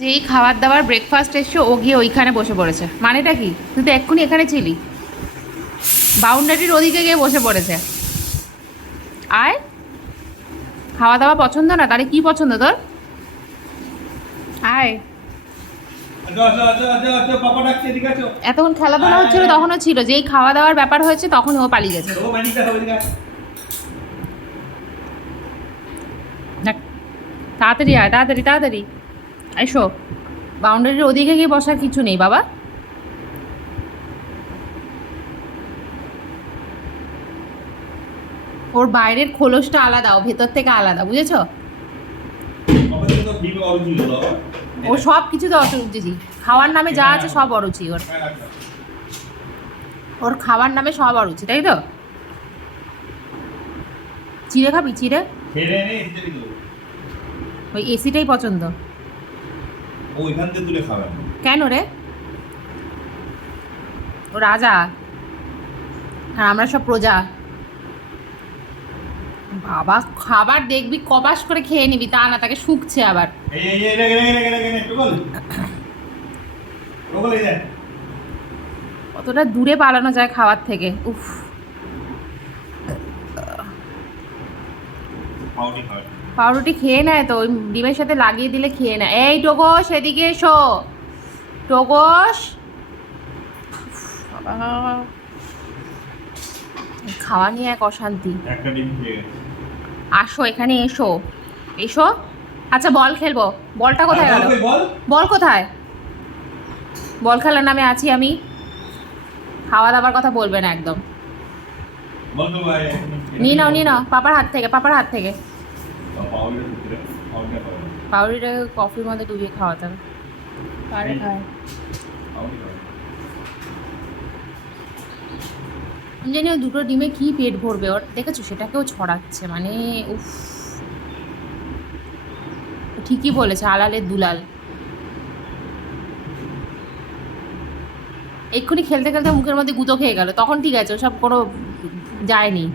যেই খাবার দাবার ব্রেকফাস্ট এসছে ও গিয়ে ওইখানে বসে পড়েছে। মানেটা কি? তুই তো এক্ষুনি এখানে ছিলি, বাউন্ডারির ওদিকে গিয়ে বসে পড়েছে। আয়, খাওয়া দাওয়া পছন্দ না? তাহলে কি পছন্দ তোর? আয়। এতক্ষণ খেলাধুলা হচ্ছিল তখনও ছিল, যেই খাওয়া দাওয়ার ব্যাপার হয়েছে তখন ও পালিয়ে গেছে। দেখ, তাড়াতাড়ি আয়, তাড়াতাড়ি তাড়াতাড়ি এসো। বাউন্ডারির ওদিকে গিয়ে বসার কিছু নেই বাবা। ওর বাইরের খোলসটা আলাদা, ও ভেতর থেকে আলাদা, বুঝেছো? ও সব কিছু তো অরুচি, খাওয়ার নামে যা আছে সব অরুচি ওর। ওর খাওয়ার নামে সব অরুচি, তাই তো? চিড়ে খাবি? চিড়ে ওই এসিটাই পছন্দ। কেন রে? ও রাজা আর আমরা সব প্রজা। বাবা, খাবার দেখবি কবাস করে খেয়ে নিবি, তা না তাকে শুকছে আবার। কতটা দূরে পালানো যায় খাওয়ার থেকে, উফ। পাউরুটি খেয়ে নেয় তো, ওই ডিমের সাথে লাগিয়ে দিলে খেয়ে নেয়। এই টোকস, এদিকে এসো। টোকস, খাওয়া নিয়ে এক অশান্তি। আসো এখানে, এসো এসো। আচ্ছা বল খেলবো, বলটা কোথায় গেল? বল কোথায়? বল খেলার নামে আছি আমি। খাওয়া দাবার কথা বলবে না একদম। নিয়ে নাও নিয়ে নাও, পাপার হাত থেকে, পাপার হাত থেকে। পাউরুটিটা কফির মধ্যে ডুবিয়ে খাওয়াতে হবে। পারে খায়। আমি জানি ও দুটো ডিমে কি পেট ভরবে ওর, দেখেছো? সেটাকেও ছড়াচ্ছে, মানে উফ। ঠিকই বলেছে, আলালের দুলাল। এক্ষুনি খেলতে খেলতে মুখের মধ্যে গুঁতো খেয়ে গেল, তখন ঠিক আছে, ওসব কোনো যায়নি।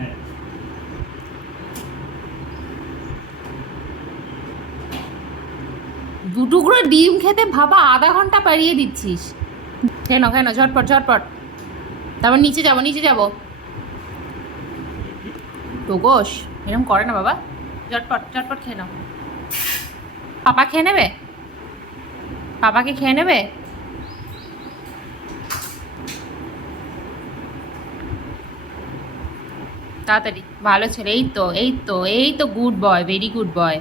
দু টুকরো ডিম খেতে ভাবা আধা ঘন্টা পাড়িয়ে দিচ্ছিস। কেন কেন, ঝটপট ঝটপট। তারপর নিচে যাবো, নিচে যাবো। টোকস এরকম করে না বাবা, ঝটপট ঝটপট খেয়ে নাও। পাপা খেয়ে নেবে? পাপাকে খেয়ে নেবে? তাড়াতাড়ি, ভালো ছেলে, এই তো এই তো এই তো, good boy, very good boy.